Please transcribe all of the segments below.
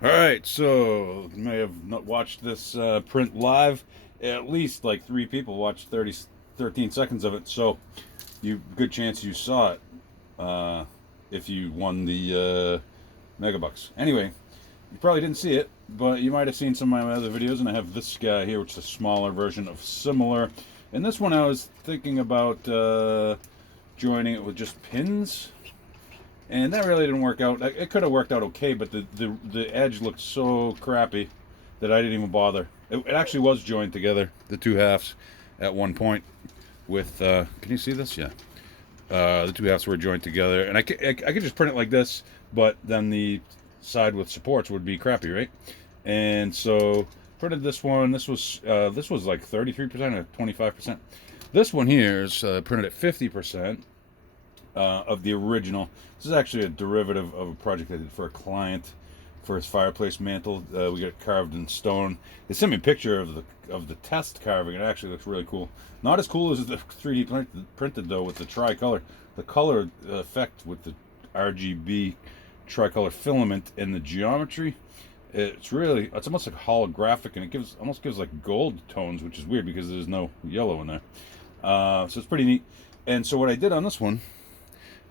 All right, so you may have not watched this print live. At least like three people watched 13 seconds of it. So you good chance you saw it uh, if you won the megabucks. Anyway, you probably didn't see it, but you might have seen some of my other videos, and I have this guy here, which is a smaller version of similar. And this one I was thinking about joining it with just pins, and that really didn't work out. It could have worked out okay, but the edge looked so crappy that I didn't even bother. It actually was joined together, the two halves, at one point. With can you see this? Yeah, the two halves were joined together, and I could just print it like this, but then the side with supports would be crappy, right? And so printed this one. This was like 33% or 25%. This one here is printed at 50% of the original. This is actually a derivative of a project I did for a client for his fireplace mantle. We got it carved in stone. They sent me a picture of the test carving. It actually looks really cool. Not as cool as the 3D printed though with the tricolor. The color effect with the RGB tricolor filament and the geometry. It's almost like holographic, and it almost gives like gold tones, which is weird because there's no yellow in there. So it's pretty neat. And so what I did on this one,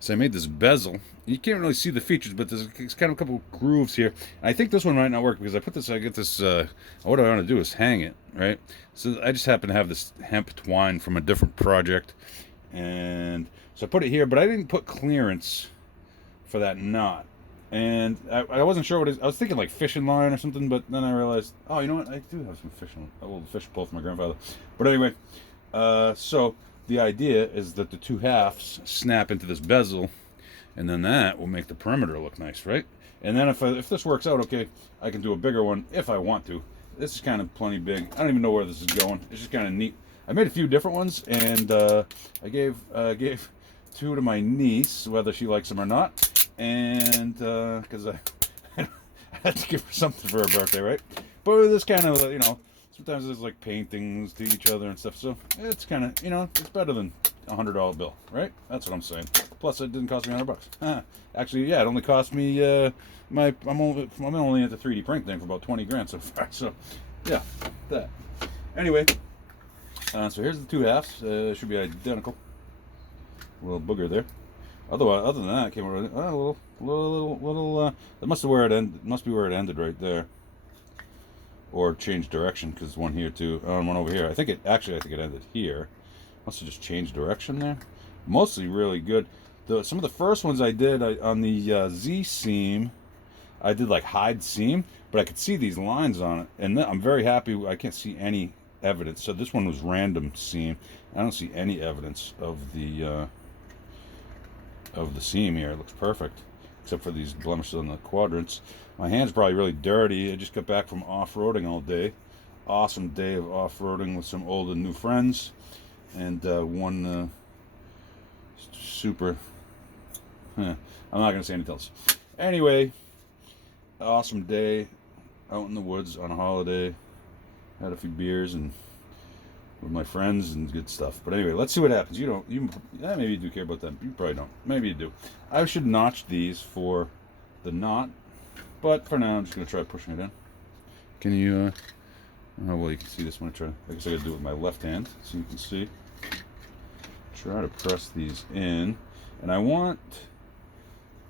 so I made this bezel. You can't really see the features, but there's kind of a couple grooves here. And I think this one might not work because I get this, what I want to do is hang it, right? So I just happen to have this hemp twine from a different project. And so I put it here, but I didn't put clearance for that knot. And I wasn't sure what it is. I was thinking like fishing line or something, but then I realized, oh, you know what? I do have some fishing, a little fish pole from my grandfather. But anyway, so the idea is that the two halves snap into this bezel, and then that will make the perimeter look nice, right? And then if this works out okay, I can do a bigger one if I want to. This is kind of plenty big. I don't even know where this is going. It's just kind of neat. I made a few different ones, and I gave two to my niece, whether she likes them or not, and because I had to give her something for her birthday, right? But with this kind of, sometimes there's like paintings to each other and stuff. So it's kind of, it's better than $100 bill, right? That's what I'm saying. Plus, it didn't cost me $100. Actually, yeah, it only cost me I'm only at the 3D print thing for about 20 grand so far. So yeah, that. Anyway, so here's the two halves. Should be identical. A little booger there. Other than that, it came out a little. That must be where it ended. Must be where it ended right there. Or changed direction because one here too, one over here. I think it ended here. Must have just changed direction there. Mostly really good. Some of the first ones I did on the Z seam, I did like hide seam, but I could see these lines on it, and I'm very happy. I can't see any evidence. So this one was random seam. I don't see any evidence of the seam here. It looks perfect, except for these blemishes on the quadrants. My hand's probably really dirty. I just got back from off-roading all day. Awesome day of off-roading with some old and new friends, and one super. I'm not gonna say anything else. Anyway, awesome day out in the woods on a holiday. Had a few beers and with my friends and good stuff. But anyway, let's see what happens. Maybe you do care about that. You probably don't. Maybe you do. I should notch these for the knot, but for now I'm just gonna try pushing it in. Can you? Oh well, you can see this one. I guess I gotta do it with my left hand so you can see. Try to press these in, and I want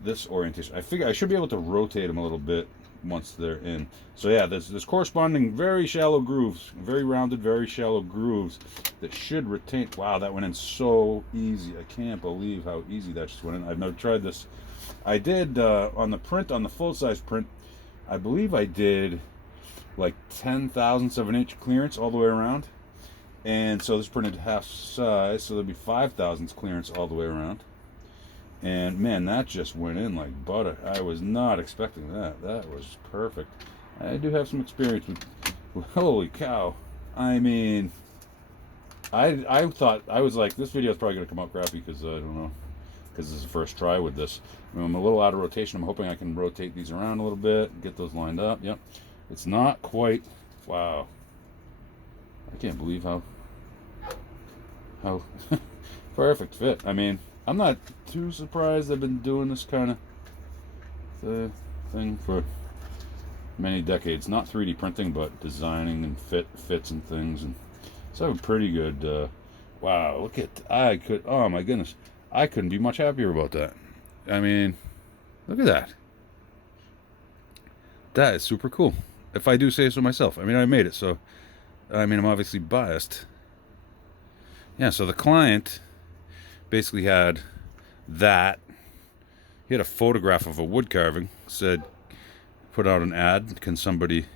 this orientation. I figure I should be able to rotate them a little bit once they're in. So yeah, there's corresponding very shallow grooves, very rounded, very shallow grooves that should retain. Wow, that went in so easy. I can't believe how easy that just went in. I've never tried this. I did on the full-size print, I believe I did like 10 thousandths of an inch clearance all the way around. And so this printed half size, so there'll be 5 thousandths clearance all the way around. And man, that just went in like butter. I was not expecting that. That was perfect. I do have some experience with holy cow. I mean, I thought, I was like, this video is probably going to come out crappy because I don't know, because this is the first try with this. I'm a little out of rotation. I'm hoping I can rotate these around a little bit, get those lined up. Yep. It's not quite, wow. I can't believe how perfect fit. I mean, I'm not too surprised. I've been doing this kind of thing for many decades, not 3D printing, but designing and fits and things. And so pretty good. Wow, look at, oh my goodness, I couldn't be much happier about that. I mean, look at that. That is super cool. If I do say so myself. I mean, I made it, so I mean, I'm obviously biased. Yeah, so the client basically had that. He had a photograph of a wood carving, said, put out an ad, can somebody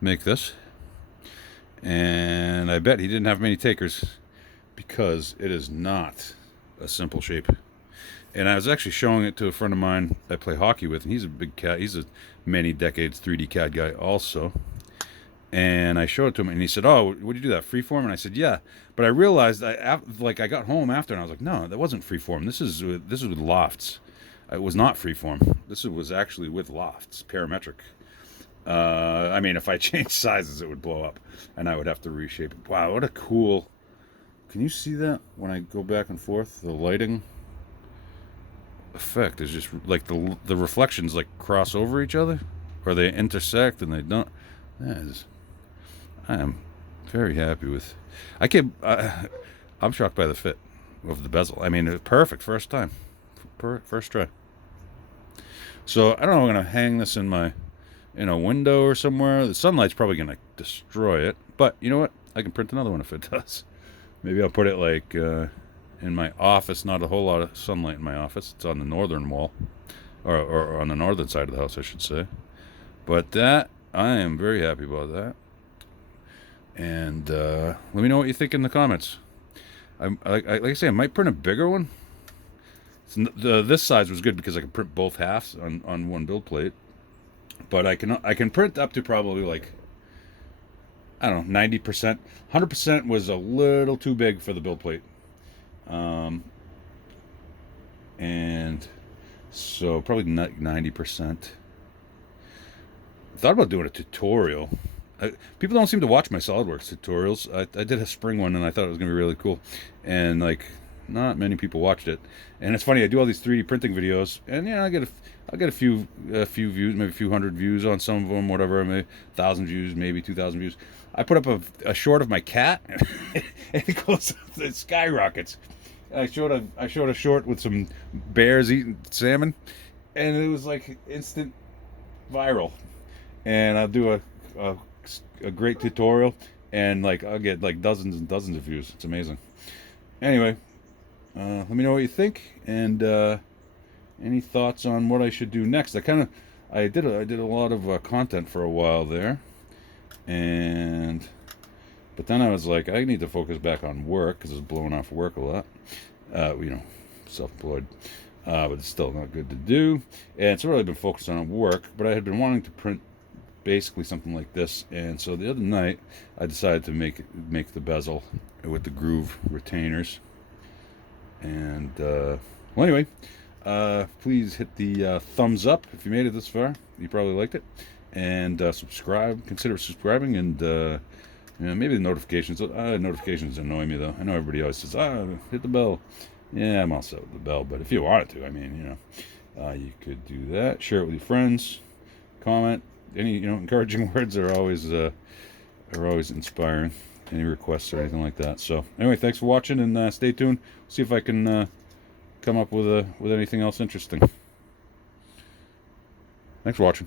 make this? And I bet he didn't have many takers because it is not a simple shape. And I was actually showing it to a friend of mine I play hockey with, and he's a big CAD, he's a many decades 3D CAD guy also. And I showed it to him, and he said, "Oh, would you do that freeform?" And I said, "Yeah." But I realized, I got home after, and I was like, "No, that wasn't freeform. This is with lofts. It was not freeform. This was actually with lofts, parametric. I mean, if I changed sizes, it would blow up, and I would have to reshape it. Wow, what a cool! Can you see that when I go back and forth? The lighting effect is just like the reflections like cross over each other, or they intersect and they don't. I am very happy with. I'm shocked by the fit of the bezel. I mean, perfect first time, first try. So I don't know. I'm gonna hang this in a window or somewhere. The sunlight's probably gonna destroy it, but you know what? I can print another one if it does. Maybe I'll put it like in my office. Not a whole lot of sunlight in my office. It's on the northern wall, or on the northern side of the house, I should say. But that, I am very happy about that. And let me know what you think in the comments. Like I say, I might print a bigger one. This size was good because I can print both halves on one build plate. But I can print up to probably like, I don't know, 90%. 100% was a little too big for the build plate. And so probably 90%. Thought about doing a tutorial. People don't seem to watch my SolidWorks tutorials. I did a spring one, and I thought it was going to be really cool. And, like, not many people watched it. And it's funny, I do all these 3D printing videos, and, yeah, I'll get a few views, maybe a few hundred views on some of them, whatever, maybe 1,000 views, maybe 2,000 views. I put up a short of my cat, and it skyrockets. I showed a short with some bears eating salmon, and it was, like, instant viral. And I'll do a great tutorial, and like I'll get like dozens and dozens of views. It's amazing. Anyway, let me know what you think, and any thoughts on what I should do next. I did a lot of content for a while there, but then I was like, I need to focus back on work because I was blowing off work a lot. Self-employed, but it's still not good to do. And it's really been focused on work, but I had been wanting to print basically something like this, and so the other night I decided to make the bezel with the groove retainers. And well, anyway, please hit the thumbs up if you made it this far. You probably liked it, and subscribe. Consider subscribing, and maybe the notifications. Notifications annoy me though. I know everybody always says, hit the bell. Yeah, I'm all set with the bell, but if you wanted to, I mean, you could do that. Share it with your friends. Comment. Any encouraging words are always inspiring. Any requests or anything like that. So anyway, thanks for watching, and stay tuned. See if I can come up with anything else interesting. Thanks for watching.